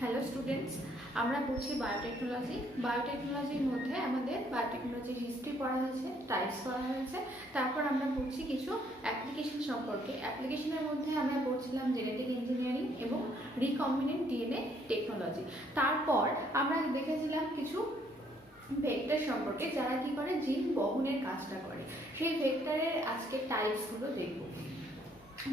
Hello students, আমরা পড়ছি বায়োটেকনোলজির মধ্যে আমাদের বায়োটেকনোলজির হিস্ট্রি পড়া হয়েছে, টাইপস পড়া হয়েছে। তারপর আমরা পড়ছি কিছু অ্যাপ্লিকেশন সম্পর্কে। অ্যাপ্লিকেশনের মধ্যে আমরা পড়ছিলাম জেনেটিক ইঞ্জিনিয়ারিং এবং রিকম্বিনেন্ট ডিএনএ টেকনোলজি। তারপর আমরা দেখেছিলাম কিছু ভেক্টর সম্পর্কে, যারা কি করে জিন বহনের কাজটা করে। সেই ভেক্টরের আজকে টাইপসগুলো দেখব।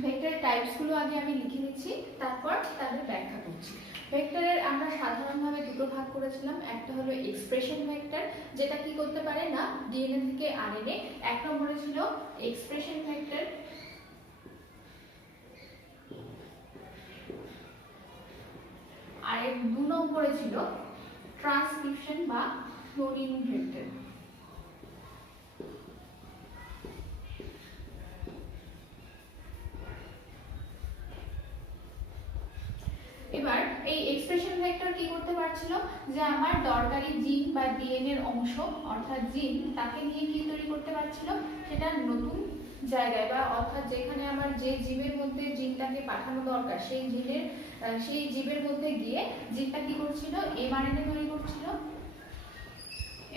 ভেক্টরের টাইপসগুলো আগে আমি লিখে নিচ্ছি, তারপর তাদের ব্যাখ্যা করছি। ভেক্টরের আমরা সাধারণভাবে দুটো ভাগ করেছিলাম। একটা হলো এক্সপ্রেশন ভেক্টর, যেটা কি করতে পারে না ডিএনএ থেকে আরএনএ। এক নম্বরে ছিল এক্সপ্রেশন ভেক্টর, আর দু নম্বরে ছিল ট্রান্সক্রিপশন বা ক্লোনিং ভেক্টর। এবার এই এক্সপ্রেশন ভেক্টর কি করতে পারছিল, যে আমার দরকারি জিন বা ডিএনএ এর অংশ অর্থাৎ জিন, তাকে নিয়ে কি তৈরি করতে পারছিল, সেটা নতুন জায়গায় বা অর্থাৎ যেখানে আমার যে জীবের মধ্যে জিনটাকে পাঠানো দরকার সেই জীবের মধ্যে গিয়ে জিনটা কি করছিল, এমআরএনএ তৈরি করছিল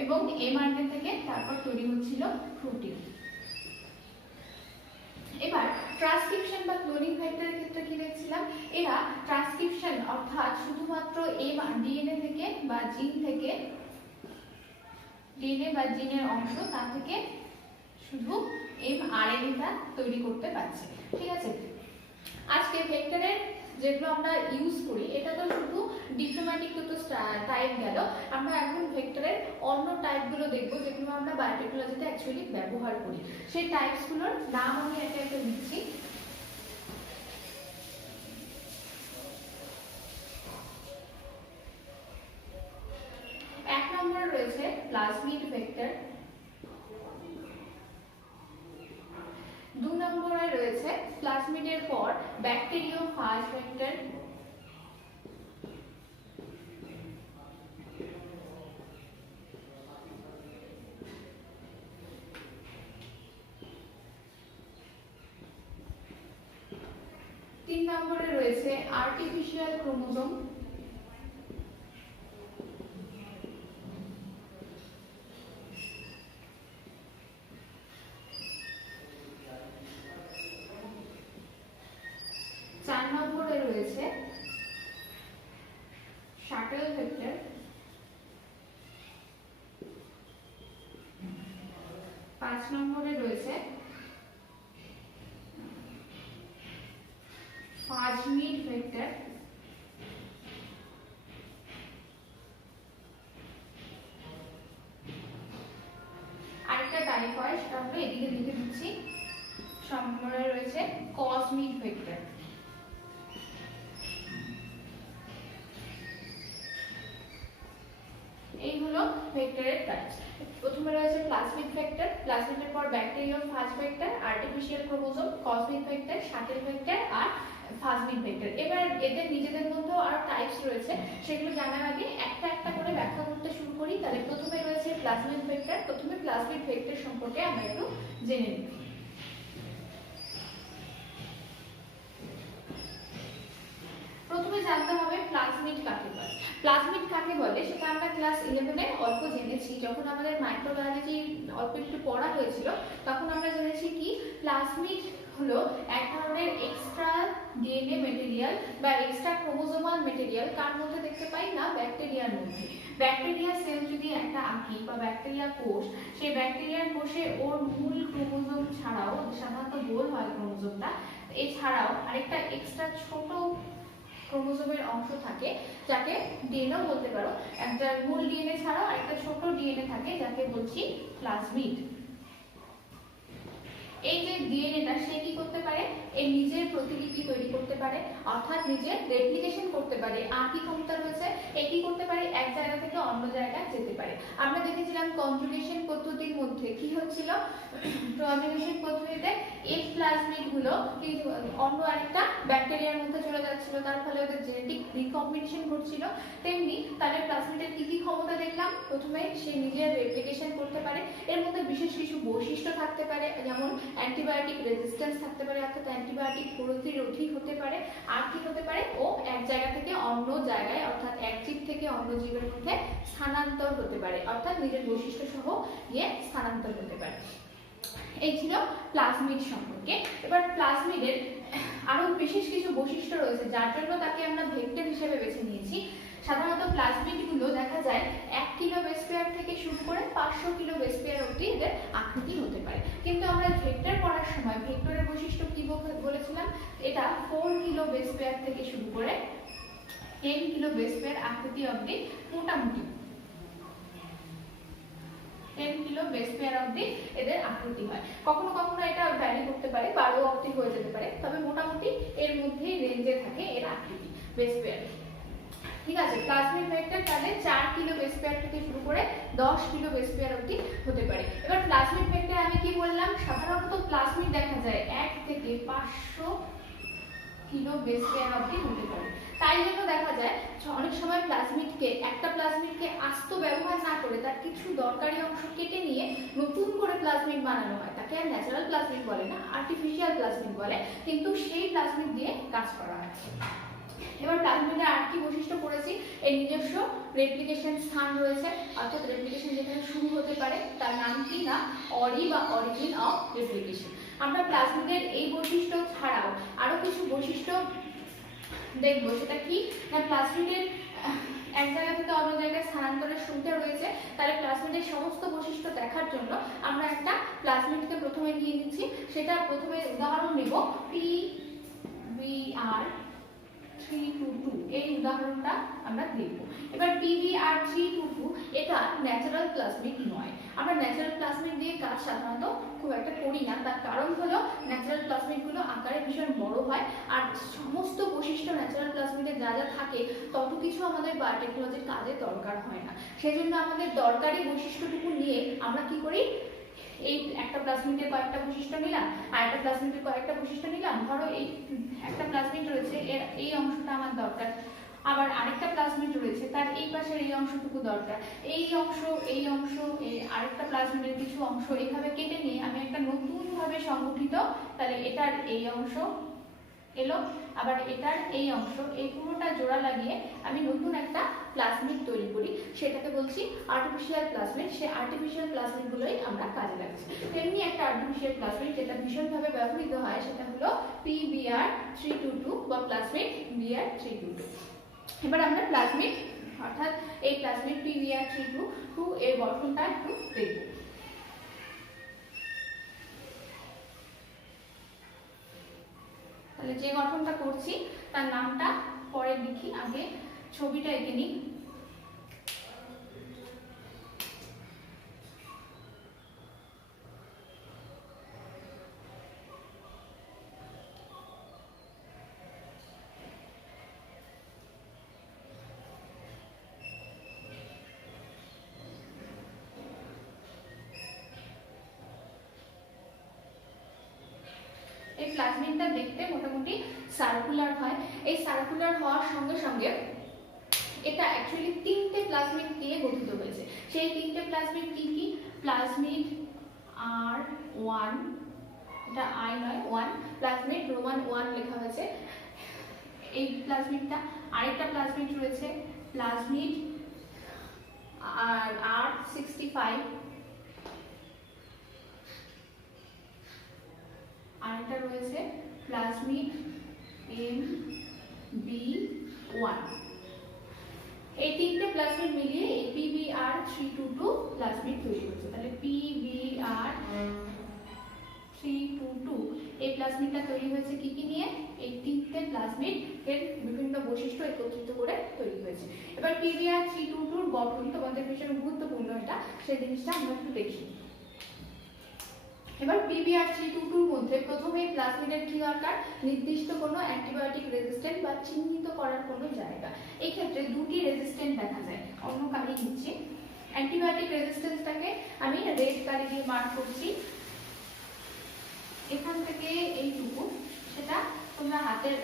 এবং এমআরএনএ থেকে তারপর তৈরি হচ্ছিল প্রোটিন। এবার ট্রান্সক্রিপশন বা ক্লোনিং ভেক্টরের ক্ষেত্রে কি দেখছিলাম, এরা ট্রান্সক্রিপশন অর্থাৎ শুধুমাত্র ডিএনএ থেকে বা জিন থেকে, ডিএনএ বা জিনের অংশ তা থেকে শুধু এমআরএনএটা তৈরি করতে পারছে। ঠিক আছে, আজকে ভেক্টরের যেগুলো আমরা ইউজ করি, এটা তো শুধু ডিপ্লোম্যাটিক দুটো টাইপ গেল। আমরা এখন ভেক্টরের অন্য টাইপগুলো দেখবো, যেগুলো আমরা বায়োটেকনোলজিতে অ্যাকচুয়ালি ব্যবহার করি। সেই টাইপসগুলোর নাম আমি একটা একটা দিচ্ছি। এক নম্বরে রয়েছে প্লাজমিড ভেক্টর, দু নম্বরে রয়েছে প্লাজমিডের পর ব্যাকটেরিওফাজ ভেক্টর, তিন নম্বরে রয়েছে আর্টিফিশিয়াল ক্রোমোজোম, চার নম্বরে রয়েছে শাটল ভেক্টর, পাঁচ নম্বরে রয়েছে ফাজমিড ভেক্টর, আরেকটা টাইপ হয় সেটা আমরা এদিকে লিখে দিচ্ছি, নম্বরে রয়েছে কসমিক ভেক্টর। এই হলো ভেক্টরের টাইপস। প্রথমে রয়েছে প্লাজমিড ভেক্টর, প্লাজমিডের পর bacteriophage vector, artificial chromosome, cosmic vector, shuttle vector আর ফাজমিড ভেক্টর। এবার এদের নিজেদের মধ্যেও আরো টাইপস রয়েছে, সেগুলো জানার আগে একটা একটা করে ব্যাখ্যা করতে শুরু করি। তাহলে প্রথমে রয়েছে প্লাজমিড ভেক্টর। প্রথমে প্লাজমিড ভেক্টর সম্পর্কে আমরা একটু জেনে নিই। প্রথমে জানতে হবে প্লাজমিড কাকে বলে। প্লাজমিড কাকে বলে সেটা আমরা ক্লাস 11-এ অল্প জেনেছি, যখন আমাদের মাইক্রোবায়োলজি অল্প একটু পড়া হয়েছিল, তখন আমরা জেনেছি কি প্লাজমিড হলো এক ধরনের এক্সট্রা ডিএনএ মেটেরিয়াল বা এক্সট্রা ক্রোমোজোমাল মেটেরিয়াল। কার মধ্যে দেখতে পাই না, ব্যাকটেরিয়ার মধ্যে। ব্যাকটেরিয়া সেল যদি একটা আঁকি বা ব্যাকটেরিয়া কোষ, সেই ব্যাকটেরিয়ার কোষে ওর মূল ক্রোমোজোম ছাড়াও, সাধারণত গোল হয় ক্রোমোজোমটা, এছাড়াও আরেকটা এক্সট্রা ছোট ক্রোমোজোমের অংশ থাকে, যাকে ডিএনএ বলতে পারো। একটা মূল ডিএনএ ছাড়াও আরেকটা ছোট ডিএনএ থাকে, যাকে বলছি প্লাজমিড। এই যে ডিএনএটা সে কি করতে পারে, এর নিজের প্রতিলিপি তৈরি করতে পারে, অর্থাৎ নিজের রেপ্লিকেশন করতে পারে। আর কি ক্ষমতা রয়েছে, এ কি করতে পারে, এক জায়গা থেকে অন্য জায়গায় যেতে পারে। আমরা দেখেছিলাম কনজুগেশন পদ্ধতির মধ্যে কি হচ্ছিল, কনজুগেশন পদ্ধতিতে এই প্লাজমিড গুলো কিন্তু অন্য আরেকটা ব্যাকটেরিয়ার মধ্যে চলে যাচ্ছিল, তার ফলে ওদের জেনেটিক রিকম্বিনেশন ঘটছিল, তেমনি তাদের প্লাজমিডের কি কি ক্ষমতা দেখলাম। প্রথমে সে নিজের রেপ্লিকেশন করতে পারে, এর মধ্যে বিশেষ কিছু বৈশিষ্ট্য থাকতে পারে, যেমন অ্যান্টিবায়োটিক রেজিস্ট্যান্স থাকতে পারে, অর্থাৎ অ্যান্টিবায়োটিক প্রতিরোধী হতে পারে। আর কি হতে পারে, ও এক জায়গা থেকে অন্য জায়গায় অর্থাৎ এক জীব থেকে অন্য জীবের মধ্যে স্থানান্তর হতে পারে, অর্থাৎ নিজের বৈশিষ্ট্য সহ গিয়ে স্থানান্তর হতে পারে। এই ছিল প্লাজমিড সম্পর্কে। এবার প্লাজমিডের আরো বিশেষ কিছু বৈশিষ্ট্য রয়েছে যার জন্য তাকে আমরা ভেক্টর হিসেবে বেছে নিয়েছি। সাধারণত প্লাজমিডগুলো দেখা যায় 1 কিলো বেস পেয়ার থেকে শুরু করে 500 কিলো বেস পেয়ার অবধি এদের আকৃতি হতে পারে, কিন্তু আমরা ভেক্টর পড়ার সময় ভেক্টরের বৈশিষ্ট্য কি বলেছিলাম, এটা 4 কিলো বেস পেয়ার থেকে শুরু করে 10 কিলো বেস পেয়ার আকৃতি অবধি মোটামুটি 10 কিলো বেস পেয়ার অবধি এদের আকৃতি হয়। কখনো কখনো এটা ভ্যারি করতে পারে, 12 অবধি হয়ে যেতে পারে, তবে মোটামুটি এর মধ্যেই রেঞ্জে থাকে এর আকৃতি বেস পেয়ার। ঠিক আছে, প্লাজমিড ভেক্টর তাহলে 4 কিলো বেস পেয়ার থেকে শুরু করে 10 কিলো বেস পেয়ার অবধি হতে পারে। এবার প্লাজমিড ভেক্টর আমি কি বললাম, সাধারণত প্লাজমিড দেখা যায় 1 থেকে 500 কিলো বেস পেয়ার অবধি হতে পারে। তাই জন্য দেখা যায় অনেক সময় একটা প্লাজমিডকে আস্ত ব্যবহার না করে তার কিছু দরকারি অংশ কেটে নিয়ে নতুন করে প্লাজমিড বানানো হয়। তাকে আর ন্যাচারাল প্লাজমিড বলে না, আর্টিফিশিয়াল প্লাজমিড বলে, কিন্তু সেই প্লাজমিড দিয়ে কাজ করা হয়। এবার প্লাজমিডের আর কি বৈশিষ্ট্য পড়েছি, এর নিজস্ব রেপ্লিকেশন স্থান রয়েছে, অর্থাৎ রেপ্লিকেশন যেখানে শুরু হতে পারে তার নাম কি না অরি বা অরিজিন অফ রেপ্লিকেশন। আমরা প্লাজমিডের এই বৈশিষ্ট্য ছাড়াও আরো কিছু বৈশিষ্ট্য দেখবো, সেটা কি না প্লাজমিডের এক জায়গা থেকে অন্য জায়গায় স্থানান্তরের সুবিধা রয়েছে। তাহলে প্লাজমিডের সমস্ত বৈশিষ্ট্য দেখার জন্য আমরা একটা প্লাজমিডকে প্রথমে নিয়ে নিচ্ছি, সেটা প্রথমে উদাহরণ নেব PBr322, এই উদাহরণটা আমরা দেখব। এবার PBr322 এটা ন্যাচারাল প্লাজমিড নয়। আমরা ন্যাচারাল প্লাজমিড দিয়ে কাজ সাধারণত খুব একটা করি না, তার কারণ হলো ন্যাচারাল প্লাজমিডগুলো আকারে ভীষণ বড় হয়, আর সমস্ত বৈশিষ্ট্য ন্যাচারাল প্লাজমিডে যা যা থাকে তত কিছু আমাদের বায়োটেকনোলজির কাজে দরকার হয় না। সেজন্য আমাদের দরকারি বৈশিষ্ট্যটুকু নিয়ে আমরা কি করি, এই একটা প্লাজমিডের কয়েকটা বৈশিষ্ট্য নিলাম, আর একটা প্লাজমিডের কয়েকটা বৈশিষ্ট্য নিলাম। ধরো এই একটা প্লাজমিড রয়েছে, এর এই অংশটা আমার দরকার, আবার আরেকটা প্লাজমিড রয়েছে তার এই পাশের এই অংশটুকু দরকার, এই অংশ আরেকটা প্লাজমিডের কিছু অংশ এইভাবে কেটে নিয়ে আমি একটা নতুন ভাবে সংগঠিত, তাহলে এটার এই অংশ এলো, আবার এটার এই অংশ, এই পুরোটা জোড়া লাগিয়ে আমি নতুন একটা প্লাজমিড তৈরি করি, সেটাকে বলছি আর্টিফিশিয়াল প্লাজমিড। সেই আর্টিফিশিয়াল প্লাজমিডগুলোই আমরা কাজে লাগছি। তেমনি একটা আর্টিফিশিয়াল প্লাজমিড যেটা ভীষণভাবে ব্যবহৃত হয় সেটা হলো PBr322 বা প্লাজমিড BR322। এবার আমরা প্লাজমিড অর্থাৎ এই প্লাজমিড PBr322 এর গঠনটা একটু দেখব। তাহলে যে গঠনটা করছি তার নামটা পরে লিখি, আগে ছবিটা এঁকে নিই। এই প্লাজমিডটা দেখতে মোটামুটি সার্কুলার হয়। এই সার্কুলার হওয়ার সঙ্গে সঙ্গে এটা অ্যাকচুয়ালি 3টে প্লাজমিড দিয়ে গঠিত হয়েছে। সেই 3টে প্লাজমিড কি কি, প্লাজমিড R1, এটা I নয় 1, প্লাজমিড রোমান 1 লেখা হয়েছে এই প্লাজমিডটা। আরেকটা প্লাজমিড রয়েছে প্লাজমিড R65, আরেকটা রয়েছে প্লাজমিড MB1। এই 3টে প্লাজমিড মিলিয়ে এই PBr322 প্লাজমিড তৈরি হচ্ছে। তাহলে PBr322 এই প্লাজমিডটা তৈরি হয়েছে কি কি নিয়ে, এই 3টে প্লাজমিড এর বিভিন্ন বৈশিষ্ট্য একত্রিত করে তৈরি হয়েছে। এবার PBr322 এর গঠন তোমাদের ভীষণ গুরুত্বপূর্ণ, এটা সেই জিনিসটা আমরা একটু দেখি। এবার PBr322 এর মধ্যে প্রথমে প্লাজমিডের কি দরকার, নির্দিষ্ট কোনো অ্যান্টিবায়োটিক রেজিস্ট্যান্ট বা চিহ্নিত করার কোনো জায়গা। এই ক্ষেত্রে দুটি রেজিস্ট্যান্ট দেখা যায়, অন্য কালি নিচ্ছি। অ্যান্টিবায়োটিক রেজিস্ট্যান্সটাকে আমি রেড কালি দিয়ে মার্ক করছি, এখান থেকে এইটুকু, সেটা তোমরা হাতের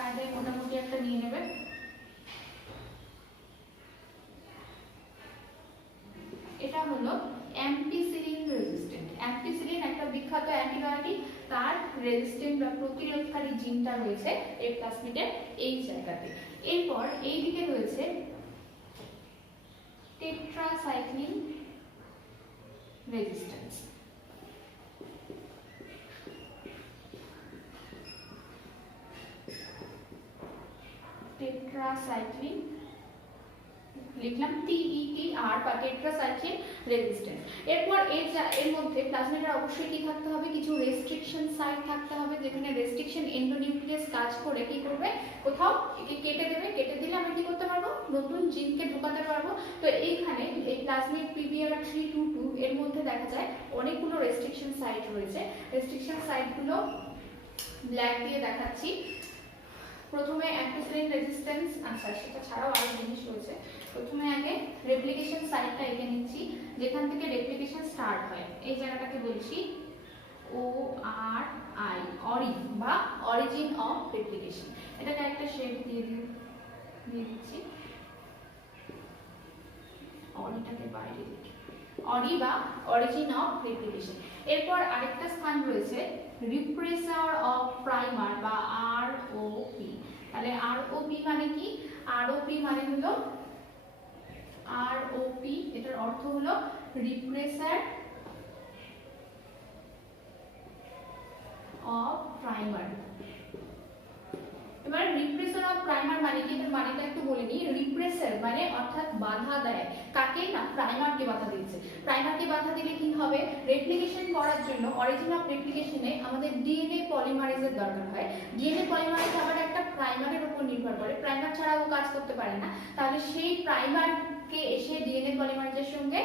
কায়দায় মোটামুটি একটা নিয়ে নেবে। এটা হলো অ্যাম্পিসিলিন রেজিস্ট্যান্ট। অ্যাম্পিসিলিন একটা বিখ্যাত অ্যান্টিবায়োটিক, তার রেজিস্ট্যান্ট বা প্রতিরোধকারী জিনটা রয়েছে এই প্লাজমিডের এই জায়গাতে। এরপর এই দিকে রয়েছে টেট্রাসাইক্লিন রেজিস্ট্যান্স। টেট্রাসাইক্লিন লিখলাম TETR বা টেট্রাসাইক্লিন রেজিস্ট্যান্স। এরপর এর মধ্যে প্লাজমিডের অবশ্যই কি থাকতে হবে, কিছু রেস্ট্রিকশন সাইট থাকতে হবে, যেখানে রেস্ট্রিকশন এন্ডোনিউক্লিয়াস কাজ করে কি করবে, কোথাও একে কেটে দেবে, কেটে দিলে আমরা কি করতে পারবো, নতুন জিনকে ঢোকাতে পারবো। তো এইখানে এই প্লাজমিড PBR322 এর মধ্যে দেখা যায় অনেকগুলো রেস্ট্রিকশন সাইট রয়েছে। রেস্ট্রিকশন সাইটগুলো ব্ল্যাক দিয়ে দেখাচ্ছি। প্রথমে অ্যাম্পিসিলিন রেজিস্ট্যান্স, আচ্ছা সেটা ছাড়াও আরো জিনিস রয়েছে। প্রথমে আগে রেপ্লিকেশন সাইটটা এঁকে নিচ্ছি, যেখান থেকে রেপ্লিকেশন স্টার্ট হয়। এই জায়গাটাকে বলছি ORI, অরি বা অরিজিন অফ রেপ্লিকেশন। এটাকে একটা শেড দিয়ে দিচ্ছি, অরিটাকে বাইরে লিখি, অরি বা অরিজিন অফ রেপ্লিকেশন। এরপর আরেকটা স্থান রয়েছে রিপ্রেসার অফ প্রাইমার বা ROP। তাহলে ROP মানে কি, ROP মানে হলো ROP, এটার অর্থ হলো রিপ্রেসার অফ প্রাইমার। এবার রিপ্রেসার অফ প্রাইমার মানে কি, এটার মানেটা একটু বলে নিই। রিপ্রেসার মানে অর্থাৎ বাধা দেয়, কাকে না, প্রাইমারকে বাধা দিচ্ছে। প্রাইমারকে বাধা দিলে কি হবে, রেপ্লিকেশন করার জন্য অরিজিন অফ রেপ্লিকেশনে আমাদের DNA পলিমারেজের দরকার হয়। DNA পলিমারেজ আবার একটা প্রাইমারের উপর নির্ভর করে, প্রাইমার ছাড়া ও কাজ করতে পারে না। তাহলে সেই প্রাইমারকে এসে DNA পলিমারেজের সঙ্গে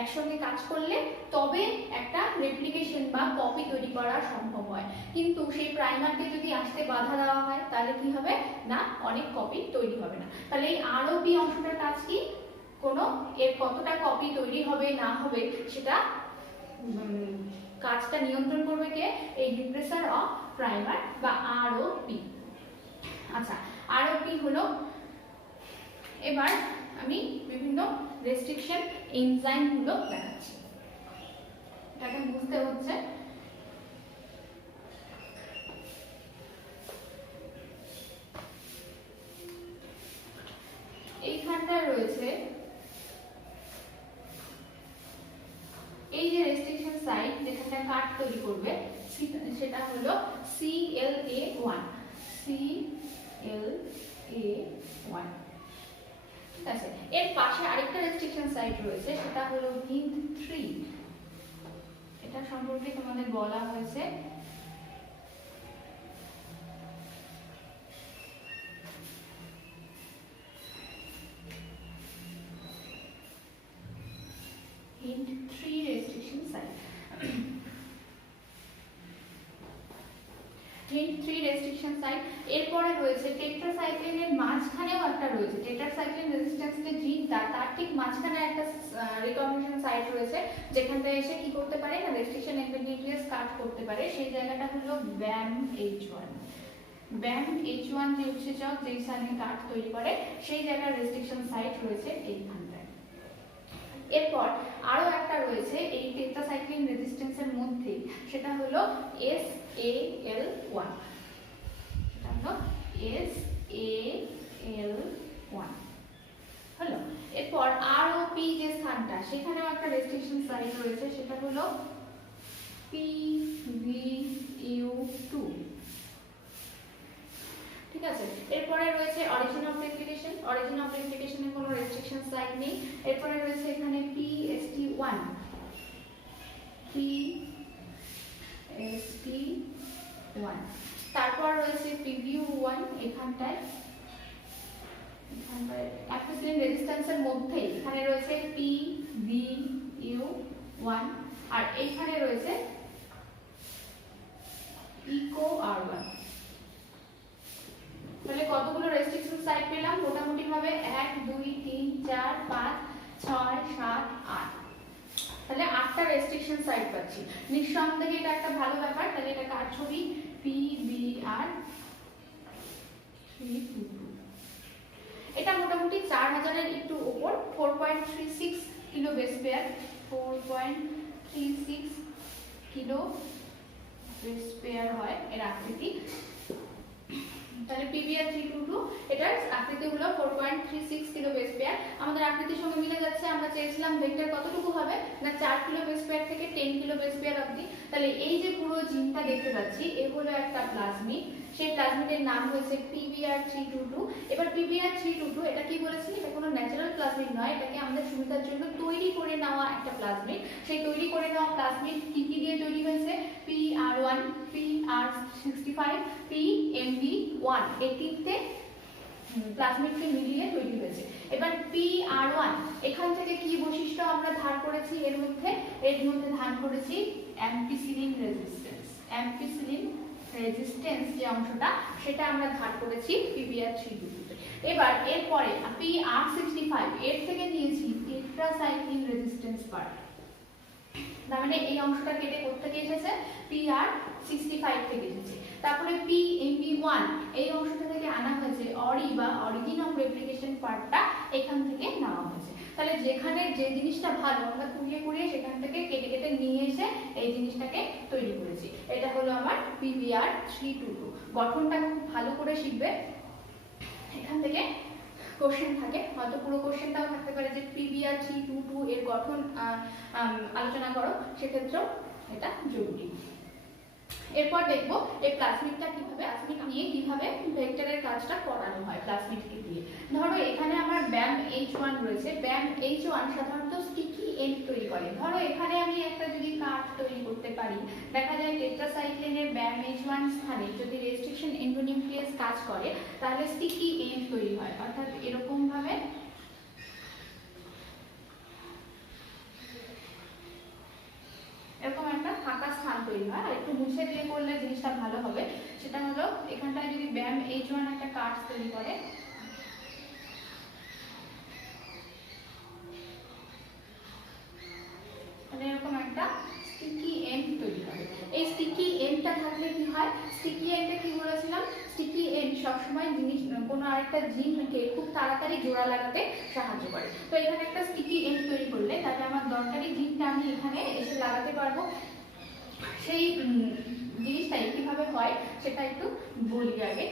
একসঙ্গে কাজ করলে তবে একটা রেপ্লিকেশন বা কপি তৈরি করা সম্ভব হয়। কিন্তু সেই প্রাইমারকে যদি আসতে বাধা দেওয়া হয় তাহলে কি হবে না, অনেক কপি তৈরি হবে না। তাহলে এই ROP অংশটার কাজ কি, কোনো এর কতটা কপি তৈরি হবে না হবে সেটা কাজটা নিয়ন্ত্রণ করবে কে, এই রিপ্রেসার অফ প্রাইমার বা ROP। আচ্ছা, ROP হলো, এবার আমি বিভিন্ন রেস্ট্রিকশন এনজাইম গুলো দেখাচ্ছি, এটাকে বুঝতে হচ্ছে। এইখানটায় রয়েছে এই যে রেস্ট্রিকশন সাইট যেখানটা কাট তৈরি করবে সেটা হলো CLA1। CLA1, ঠিক আছে। এর পাশে আরেকটা রেস্ট্রিকশন সাইট রয়েছে, সেটা হলো HindIII। এটা সম্পর্কে তোমাদের বলা হয়েছে। HindIII restriction site, HindIII restriction site. এরপরে রয়েছে টেট্রাসাইক্লিনের মাঝখানেও একটা রয়েছে, টেট্রাসাইক্লিন রেজিস্ট্যান্সের জিন তার ঠিক মাঝখানে একটা রিকগনিশন সাইট রয়েছে, যেখানটা এসে কি করতে পারে না, রেস্ট্রিকশন এন্ডোনিউক্লিয়াস কাট করতে পারে। সেই জায়গাটা হলো BAMH1। BAMH1 যে উৎসেচক যেই স্থানে কাট তৈরি করে, সেই জায়গার রেস্ট্রিকশন সাইট রয়েছে এইখানটায়। এরপর আরো একটা রয়েছে এই টেট্রাসাইক্লিন রেজিস্ট্যান্সের মধ্যে, সেটা হলো SAL1। এটা হলো SAL1 হলো। এরপর ROP যে স্থানটা, সেখানেও একটা রেস্ট্রিকশন সাইট রয়েছে, সেটা হলো PVU2, ঠিক আছে। এরপরে রয়েছে origin of replication. Origin of রেপ্লিকেশনে কোনো রেস্ট্রিকশন সাইট নেই। এরপরে রয়েছে এখানে PST1, তারপর রয়েছে PVU1 এখানটায়, অ্যাম্পিসিলিন রেজিস্ট্যান্সের মধ্যে এখানে রয়েছে PVU1, আর এইখানে রয়েছে EcoR1। তাহলে কতগুলো রেস্ট্রিকশন সাইট পেলাম মোটামুটি ভাবে, 1 2 3 4 5 6 7 8, তাহলে 8টা রেস্ট্রিকশন সাইট পাচ্ছি। নিঃসন্দেহে এটা একটা ভালো ব্যাপার। তাহলে এটা কার ছবি, PBR Pb2. এটা মোটামুটি 4000 এর একটু উপর, 4.36 kilo base pair, 4.36 kilo base pair হয় এর আকৃতি। তাহলে PbR322 এটার আকৃতি হলো 4.36 কিলো বেস পেয়ার। আমাদের আকৃতির সঙ্গে মিলে যাচ্ছে। আমরা চেয়েছিলাম ভেক্টর কতটুকু হবে না 4 কিলো বেস পেয়ার থেকে 10 কিলো বেস পেয়ার অবধি। তাহলে এই যে পুরো জিনটা দেখতে পাচ্ছি এ হলো একটা প্লাজমিড, সেই প্লাজমিডের নাম হয়েছে PbR322। এবার PbR322 এটা কি বলেছি, এটা কোনো ন্যাচারাল প্লাজমিড নয়, এটাকে আমাদের সুবিধার জন্য তৈরি করে নেওয়া একটা প্লাজমিড। সেই তৈরি করে নেওয়া প্লাজমিড কি কি দিয়ে তৈরি হয়েছে, PR1, PR65, PMB1 এই তিনটে প্লাজমিডকে মিলিয়ে তৈরি হয়েছে। এবার PR1 এখান থেকে কি বৈশিষ্ট্য আমরা ধার করেছি, এর মধ্যে ধার করেছি অ্যাম্পিসিলিন রেজিস্ট্যান্স। অ্যাম্পিসিলিন রেজিস্ট্যান্স যে অংশটা সেটা আমরা ধার করেছি PbR322 তে। এবার এরপরে PR65 এর থেকে নিয়েছি টেট্রাসাইক্লিন রেজিস্ট্যান্স পার্ট। তার মানে এই অংশটা কেটে কোথা থেকে এসেছে, PR65 থেকে এসেছে। তারপরে PMB1 এই অংশটা থেকে আনা হয়েছে অরি বা অরিজিন অফ রেপ্লিকেশন পার্টটা এখান থেকে নেওয়া হয়েছে। তাহলে যেখানে যে জিনিসটা ভালো আমরা কুড়িয়ে সেখান থেকে কেটে কেটে নিয়ে এসে এই জিনিসটাকে তৈরি করেছি। এটা হলো আমার PbR322। গঠনটা খুব ভালো করে শিখবে, এখান থেকে কোশ্চেন থাকে, হয়তো পুরো কোশ্চেনটাও থাকতে পারে যে PbR322 এর গঠন আলোচনা করো, সেক্ষেত্রেও এটা জরুরি। এরপর দেখবো এই প্লাজমিডটা কিভাবে, প্লাজমিড নিয়ে কিভাবে ভেক্টরের কাজটা করানো হয় প্লাজমিডকে দিয়ে। ধরো এখানে আমার BAM-H1 রয়েছে। BAM-H1 সাধারণত স্টিকি এন্ড তৈরি করে। ধরো এখানে আমি একটা যদি কার্ড তৈরি করতে পারি, দেখা যায় টেট্রাসাইক্লিনের BAM-H1 স্থানে যদি রেস্ট্রিকশন এন্ডোনিউক্লিয়াস কাজ করে তাহলে স্টিকি এন্ড তৈরি হয়, অর্থাৎ এরকম ভাবে এরকম একটা ফাঁকা স্থান তৈরি হয়। আর একটু মুছে দিয়ে করলে জিনিসটা ভালো হবে। সেটা হলো এখানটায় যদি BAM-H1 একটা কার্ড তৈরি করে, মানে এরকম একটা স্টিকি এন্ড তৈরি হবে। এই স্টিকি এন্ডটা থাকলে কি হয়, স্টিকি এন্ডে কি বলেছিলাম, স্টিকি এন্ড সবসময় জিনিস কোনো আরেকটা জিনকে খুব তাড়াতাড়ি জোড়া লাগাতে সাহায্য করে। তো এখানে একটা স্টিকি এন্ড তৈরি করলে তাহলে আমার দরকারি জিনটা আমি এখানে এসে লাগাতে পারবো। সেই জিনিসটাই কিভাবে হয় সেটা একটু বলি আগে।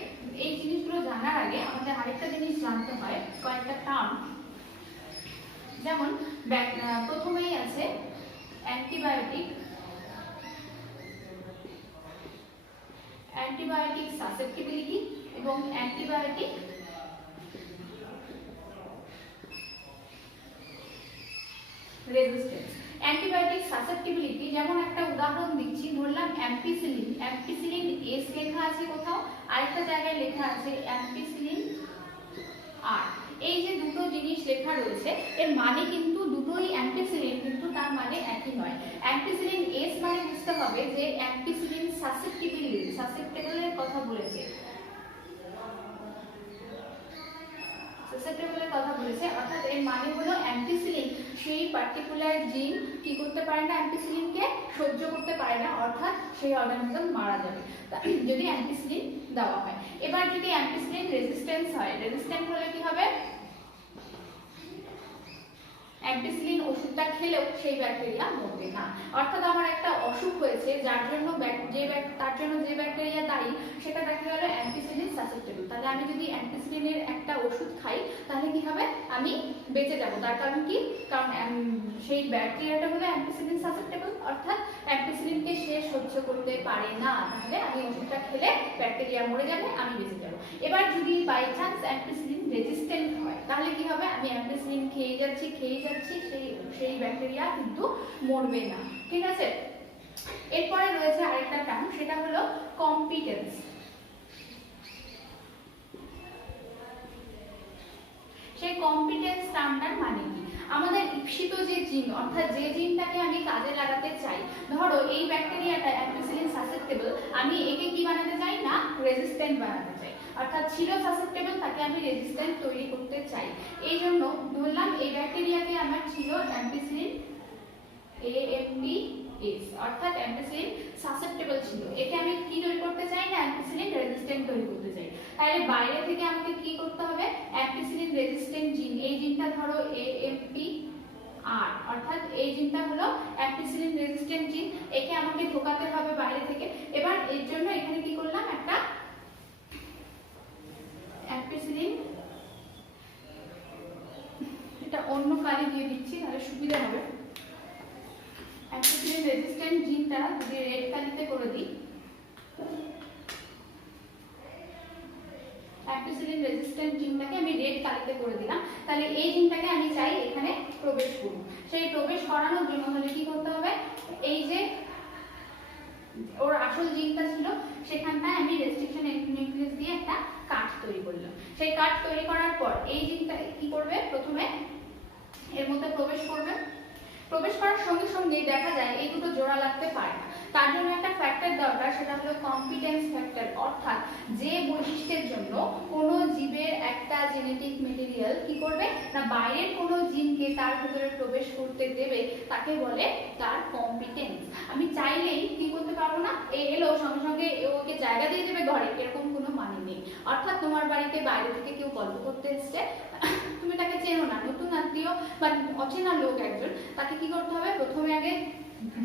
এই জিনিসগুলো জানার আগে আমাদের আরেকটা জিনিস জানতে হয়, কয়েকটা টার্ম। যেমন প্রথমেই আছে অ্যান্টিবায়োটিক, অ্যান্টিবায়োটিক সাসেপ্টিবিলিটি এবং অ্যান্টিবায়োটিক রেজিস্ট্যান্স। অ্যান্টিবায়োটিক সাসেপ্টিবিলিটি যেমন একটা উদাহরণ দিচ্ছি, ধরলাম অ্যাম্পিসিলিন। অ্যাম্পিসিলিন এস লেখা আছে কোথাও, আরেকটা জায়গায় লেখা আছে অ্যাম্পিসিলিন আর। এই যে দুটো জিনিস লেখা রয়েছে এর মানে কিন্তু দুটোই অ্যাম্পিসিলিন, কিন্তু তার মানে একই নয়। অ্যাম্পিসিলিন এস মানে বুঝতে হবে যে অ্যাম্পিসিলিন সাসেপ্টেবলের কথা বলেছে, সাসেপ্টেবলের কথা বলেছে, অর্থাৎ এর মানে হলো অ্যাম্পিসিলিন সেই পার্টিকুলার জিন কি করতে পারে না, অ্যাম্পিসিলিনকে সহ্য করতে পারে না, অর্থাৎ সেই অর্গানিজম মারা যাবে যদি অ্যাম্পিসিলিন দেওয়া হয়। এবার যদি অ্যাম্পিসিলিন রেজিস্ট্যান্স হয়, রেজিস্ট্যান্ট হলে কি হবে, অ্যাম্পিসিলিন ওষুধটা খেলেও সেই ব্যাকটেরিয়া মরবে না। অর্থাৎ আমার একটা অসুখ হয়েছে যার জন্য তার জন্য যে ব্যাকটেরিয়া দায়ী সেটা দেখা গেল অ্যাম্পিসিলিন সাসেপ্টেবল। তাহলে আমি যদি অ্যাম্পিসিলিনের একটা ওষুধ খাই তাহলে কি হবে, আমি বেঁচে যাব। তার কারণ কি, কারণ সেই ব্যাকটেরিয়াটা হলো অ্যাম্পিসিলিন সাসেপ্টেবল, অর্থাৎ অ্যাম্পিসিলিনকে সে সহ্য করতে পারে না। তাহলে আমি ওষুধটা খেলে ব্যাকটেরিয়া মরে যাবে, আমি বেঁচে যাব। এবার যদি বাই চান্স অ্যাম্পিসিলিন রেজিস্ট্যান্ট হয় তাহলে কি হবে, আমি অ্যাম্পিসিলিন খেয়ে যাচ্ছি সেই ব্যাকটেরিয়া কিন্তু মরবে না। ঠিক আছে, এরপরে রয়েছে আরেকটা টার্ম, সেটা হলো কম্পিটেন্স। সেই কম্পিটেন্স টার্মটার মানে কি, আমাদের ঈপ্সিত যে জিন, অর্থাৎ যে জিনটাকে আমি কাজে লাগাতে চাই, ধরো এই ব্যাকটেরিয়াটা অ্যাম্পিসিলিন সাসেপ্টেবল, আমি একে কি বানাতে চাই না, রেজিস্ট্যান্ট বানাতে চাই। অর্থাৎ ছিল সাসেপ্টেবল, তাকে আমি রেজিস্ট্যান্ট তৈরি করতে চাই। এই জন্য ধরলাম এই ব্যাকটেরিয়াকে আমার ছিল অ্যাম্পিসিলিন AMP এস, অর্থাৎ অ্যাম্পিসিলিন সাসেপ্টেবল ছিল। একে আমি কি তৈরি করতে চাই না অ্যাম্পিসিলিন রেজিস্ট্যান্ট তৈরি করতে চাই। তাহলে বাইরে থেকে আমাকে কি করতে হবে, অ্যাম্পিসিলিন রেজিস্ট্যান্ট জিন, এই জিনটা ধরো এএমপি আর, অর্থাৎ এই জিনটা হলো অ্যাম্পিসিলিন রেজিস্ট্যান্ট জিন, একে আমাকে ঢোকাতে হবে বাইরে থেকে। এবার এর জন্য এখানে কি করলাম, একটা অ্যাম্পিসিলিন, এটা অন্য কালি দিয়ে দিচ্ছি তাহলে সুবিধা হবে। অ্যাম্পিসিলিন রেজিস্ট্যান্ট জিনটা যদি রেড কালিতে করে দিই, অ্যাম্পিসিলিন রেজিস্ট্যান্ট জিনটাকে আমি রেড কালিতে করে দিলাম। তাহলে এই জিনটাকে আমি চাই এখানে প্রবেশ করুন। সেই প্রবেশ করানোর জন্য তাহলে কি করতে হবে, এই যে ওর আসল জিনটা ছিল সেখানটায় আমি রেস্ট্রিকশন নিউক্লিয়াস দিয়ে একটা কাট তৈরি করলাম। সেই কাট তৈরি করার পর এই জিনটা কি করবে, প্রথমে এর মধ্যে প্রবেশ করবে। প্রবেশ করার সঙ্গে সঙ্গেই দেখা যায় এই দুটো জোড়া লাগতে পারে না, তার জন্য একটা ফ্যাক্টর দরকার, সেটা হলো কম্পিটেন্স ফ্যাক্টর। অর্থাৎ যে বৈশিষ্ট্যের জন্য কোনো জীবের একটা জেনেটিক মেটেরিয়াল কি করবে না বাইরের কোনো জিনকে তার ভিতরে প্রবেশ করতে দেবে, তাকে বলে তার কম্পিটেন্স। আমি চাইলেই কি করতে পারবো না, এলো সঙ্গে সঙ্গে ওকে জায়গা দিয়ে দেবে ঘরে, এরকম কোনো মানে নেই। অর্থাৎ তোমার বাড়িতে বাইরে থেকে কেউ গল্প করতে এসছে, তুমি তাকে চেনো না, নতুন আত্মীয় বা অচেনা লোক একজন, তাকে কি করতে হবে, প্রথমে আগে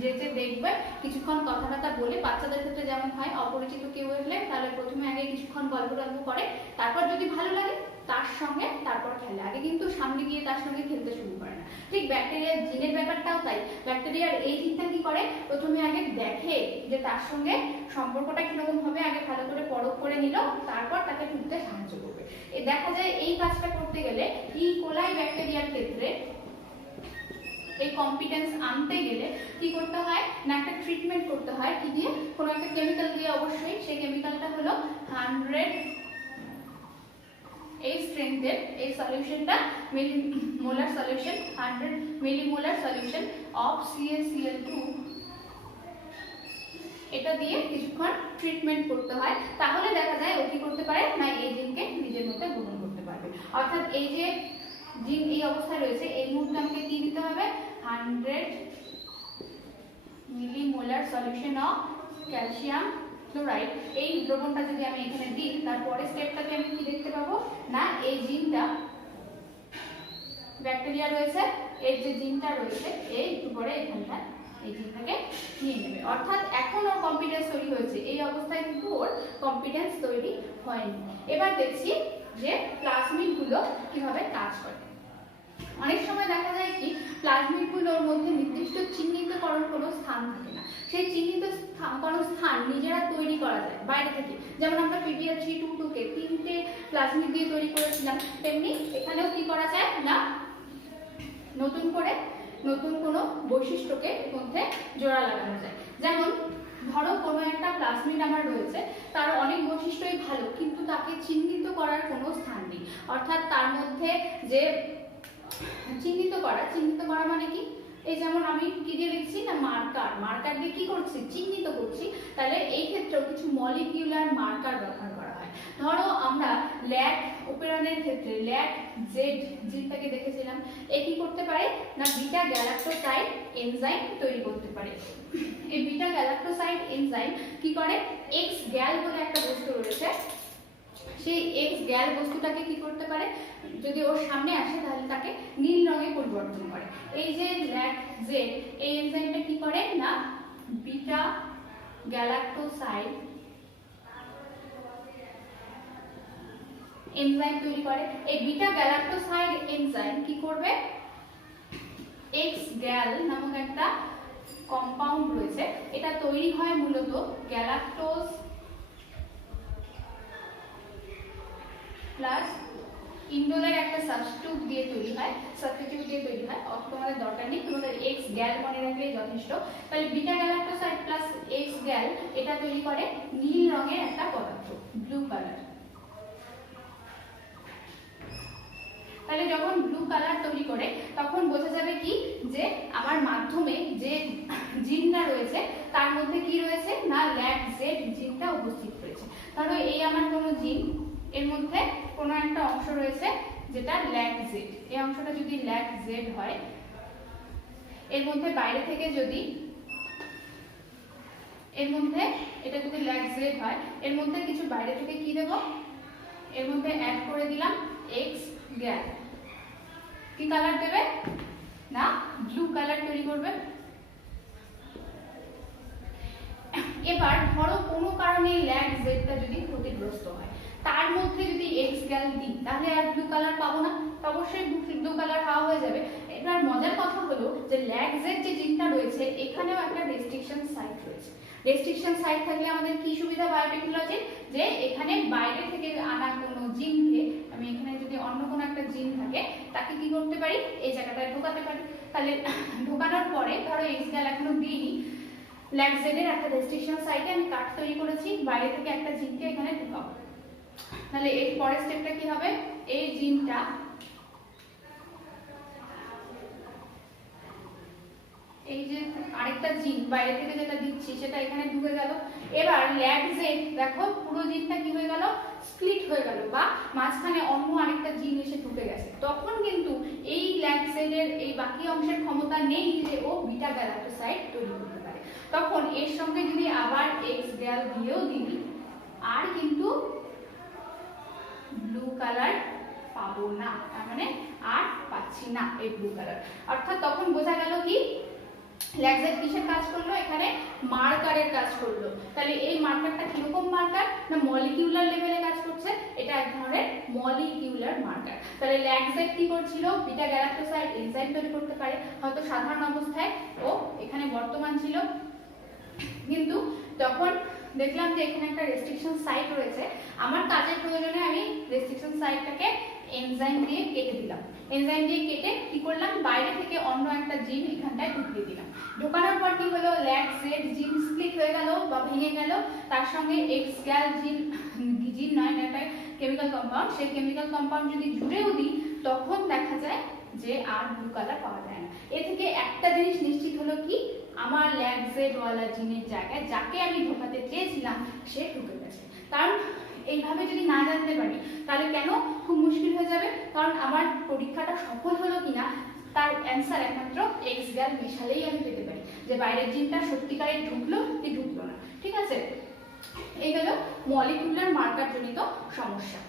যেতে দেখবে, কিছুক্ষণ কথাবার্তা বলে, বাচ্চাদের ক্ষেত্রে যেমন হয় অপরিচিত কেউ এলে তাহলে প্রথমে আগে কিছুক্ষণ গল্প টল্প করে, তারপর যদি ভালো লাগে তার সঙ্গে তারপর খেলে, আগে কিন্তু সামনে গিয়ে তার সঙ্গে খেলতে শুরু করে না। ঠিক ব্যাকটেরিয়ার জিনের ব্যাপারটাও তাই, ব্যাকটেরিয়ার এই জিনটা কি করে, প্রথমে আগে দেখে যে তার সঙ্গে সম্পর্কটা কিরকম হবে, আগে ভালো করে পরখ করে নিল, তারপর তাকে ঢুকতে সাহায্য করবে। দেখা যায় এই কাজটা করতে গেলে ই কোলাই ব্যাকটেরিয়ার ক্ষেত্রে এই কম্পিটেন্স আনতে গেলে কি করতে হয় না একটা ট্রিটমেন্ট করতে হয়, কি দিয়ে, কোনো একটা কেমিক্যাল দিয়ে অবশ্যই। সেই কেমিক্যালটা হলো 100 এই স্ট্রেংথের এই সলিউশনটা millimolar solution, 100 millimolar solution of CaCl2, এটা দিয়ে কিছুক্ষণ ট্রিটমেন্ট করতে হয়। তাহলে দেখা যায় ও কি করতে পারে না এই জিনকে নিজের মধ্যে গ্রহণ করতে পারবে। অর্থাৎ এই যে জিন এই অবস্থায় রয়েছে, এই মুহূর্তে আমাকে কি দিতে হবে, 100 millimolar solution of calcium chloride. এই দ্রবণটা যদি আমি এখানে দিই, তারপরে স্টেপটাতে আমি কি দেখতে পাবো না এই জিনটা ব্যাকটেরিয়া রয়েছে, এর যে জিনটা রয়েছে এই একটু পরে এখানটা এই জিনটাকে নিয়ে নেবে। অর্থাৎ এখন ওর কম্পিটেন্স তৈরি হয়েছে, এই অবস্থায় কিন্তু ওর কম্পিটেন্স তৈরি হয়নি। এবার দেখছি যে প্লাজমিডগুলো কিভাবে কাজ করে। অনেক সময় দেখা যায় কি প্লাজমিডগুলোর মধ্যে নির্দিষ্ট চিহ্নিতকরণ কোনো স্থান থাকে না, সেই চিহ্নিত কোনো স্থান নিজেরা তৈরি করা যায় বাইরে থেকে। যেমন আমরা PBR 322 কে 3টে প্লাজমিড দিয়ে তৈরি করেছিলাম, তেমনি এখানেও কি করা যায় না নতুন করে নতুন কোনো বৈশিষ্ট্যকে এর মধ্যে জোড়া লাগানো যায়। যেমন ধরো কোনো একটা প্লাজমিড আমার রয়েছে, তার অনেক বৈশিষ্ট্যই ভালো, কিন্তু তাকে চিহ্নিত করার কোনো স্থান নেই। অর্থাৎ তার মধ্যে যে চিহ্নিত করা মানে কি, এই যেমন আমি কি দিয়ে লিখছি না মার্কার দিয়ে কি করছি, চিহ্নিত করছি। তাহলে এই ক্ষেত্রেও কিছু মলিকিউলার মার্কার ব্যবহার করা হয়। ধরো আমরা ল্যাক ওপেরনের ক্ষেত্রে ল্যাক জেড জিনটাকে দেখেছিলাম, এ কি করতে পারে না বিটা গ্যালাক্টোসাইড এনজাইম তৈরি করতে পারে। এই বিটা গ্যালাক্টোসাইড এনজাইম কি করে, এক্স গ্যাল বলে একটা বস্তু রয়েছে, সেই এক্স গ্যাল বস্তুটাকে কি করতে পারে, যদি ওর সামনে আসে তাহলে তাকে নীল রঙে পরিবর্তন করে। এই যে ল্যাক জেড এই এনজাইমটা কি করে না বিটা গ্যালাক্টোসাইড এনজাইম তৈরি করে। এই বিটা গ্যালাক্টোসাইড এনজাইম কি করবে, এক্স গ্যাল নামক একটা কম্পাউন্ড রয়েছে, এটা তৈরি হয় মূলত গ্যালাক্টোজ প্লাস ইন্ডোলের একটা সাবস্টিটিউট দিয়ে তৈরি হয়, তোমাদের দরকার নেই, তোমাদের এক্স গ্যাল মনে রাখলেই যথেষ্ট। তাহলে বিটা গ্যালাক্টোসাইড প্লাস এক্স গ্যাল এটা তৈরি করে নীল রঙের একটা পদার্থ, ব্লু কালার। তাহলে যখন ব্লু কালার তৈরি করে তখন বোঝা যাবে কি যে আমার মাধ্যমে যে জিনটা রয়েছে তার মধ্যে কি রয়েছে না ল্যাক জেড জিনটা উপস্থিত রয়েছে। ধরো এই আমার কোনো জিন, এর মধ্যে কোনো একটা অংশ রয়েছে যেটা ল্যাক জেড, এই অংশটা যদি ল্যাক জেড হয়, এর মধ্যে বাইরে থেকে যদি এর মধ্যে এটা যদি ল্যাগ জেড হয়, এর মধ্যে কিছু বাইরে থেকে কি দেব, এর মধ্যে অ্যাড করে দিলাম এক্স গ্যাল। কি কালার দেবে না, ব্লু কালার তৈরি করবে। এবার ধরো কোনো কারণে ল্যাগ জেডটা যদি ক্ষতিগ্রস্ত হয়, তার মধ্যে যদি এক্স গ্যাল দিই, তাহলে আর ব্লু কালার পাবো না, অবশ্যই ব্লু কালার হাওয়া হয়ে যাবে। এবার মজার কথা হলো যে ল্যাগ জেড যে জিনটা রয়েছে এখানেও একটা রেস্ট্রিকশন সাইট রয়েছে। রেস্ট্রিকশন সাইট থাকলে আমাদের কি সুবিধা বায়োটেকনোলজির, যে এখানে বাইরে থেকে আনা কোনো জিনকে আমি এখানে যদি অন্য কোনো একটা জিন থাকে তাকে কি করতে পারি, এই জায়গাটায় ঢোকাতে পারি। তাহলে ঢোকানোর পরে ধরো এক্স গ্যাল এখনো দিইনি, ল্যাগ জেডের একটা রেস্ট্রিকশন সাইটে আমি কাট তৈরি করেছি, বাইরে থেকে একটা জিনকে এখানে ঢোকাবো। তাহলে এর পরের স্টেপটা কি হবে, এই জিনটা এই যে আরেকটা জিন বাইরে থেকে যেটা দিচ্ছি সেটা এখানে ঢুকে গেল। এবার ল্যাগ জেড দেখো পুরো জিনটা কি হয়ে গেল, স্প্লিট হয়ে গেল, বা মাঝখানে অন্য আরেকটা জিন এসে ঢুকে গেছে। তখন কিন্তু এই ল্যাগ জেডের এই বাকি অংশের ক্ষমতা নেই যে ও বিটা গ্যালাক্টোসাইড তৈরি করতে পারে। তখন এর সঙ্গে যদি আবার এক্স গ্যাল দিয়েও দিই, আর কিন্তু ব্লু কালার পাবো না, তার মানে আর পাচ্ছি না এই ব্লু কালার। অর্থাৎ তখন বোঝা গেল কি, ল্যাগ জেড কিসের কাজ করলো, এখানে মার্কারের কাজ করলো। তাহলে এই মার্কারটা কিরকম মার্কার না, মলিকিউলার লেভেলে কাজ করছে, এটা এক ধরনের মলিকিউলার মার্কার। তাহলে ল্যাগ জেড কি করছিল, বিটা গ্যালাক্টোসাইড এনজাইম তৈরি করতে পারে, হয়তো সাধারণ অবস্থায় ও এখানে বর্তমান ছিল, কিন্তু তখন দেখলাম যে এখানে একটা রেস্ট্রিকশন সাইট রয়েছে, আমার কাজের প্রয়োজনে আমি রেস্ট্রিকশন সাইটটাকে এনজাইম দিয়ে কেটে দিলাম। এনজাইম দিয়ে কেটে কি করলাম, বাইরে থেকে অন্য একটা জিন এখানটায় ঢুকিয়ে দিলাম। ঢোকানোর পর কি হলো, ল্যাগ জেড জিন স্প্লিট হয়ে গেল বা ভেঙে গেল, তার সঙ্গে এক্স গ্যাল জিন নয়, একটা কেমিক্যাল কম্পাউন্ড, সেই কেমিক্যাল কম্পাউন্ড যদি জুড়েও দিই তখন দেখা যায় যে আর ব্লু কালার পাওয়া যায় না। এ থেকে একটা জিনিস নিশ্চিত হলো কি, আমার ল্যাগ জেড ওয়ালা জিনের জায়গায় যাকে আমি ঢোকাতে চেয়েছিলাম সে ঢুকে গেছে। কারণ এইভাবে যদি না জানতে পারি তাহলে কেন খুব মুশকিল হয়ে যাবে, কারণ আমার পরীক্ষাটা সফল হলো কিনা তার অ্যান্সার একমাত্র এক্স গ্যাল মেশালেই আমি পেতে পারি, যে বাইরের জিনটা সত্যিকারে ঢুকলো কি ঢুকলো না। ঠিক আছে, এই হলো মলিকিউলার মার্কার জনিত সমস্যা।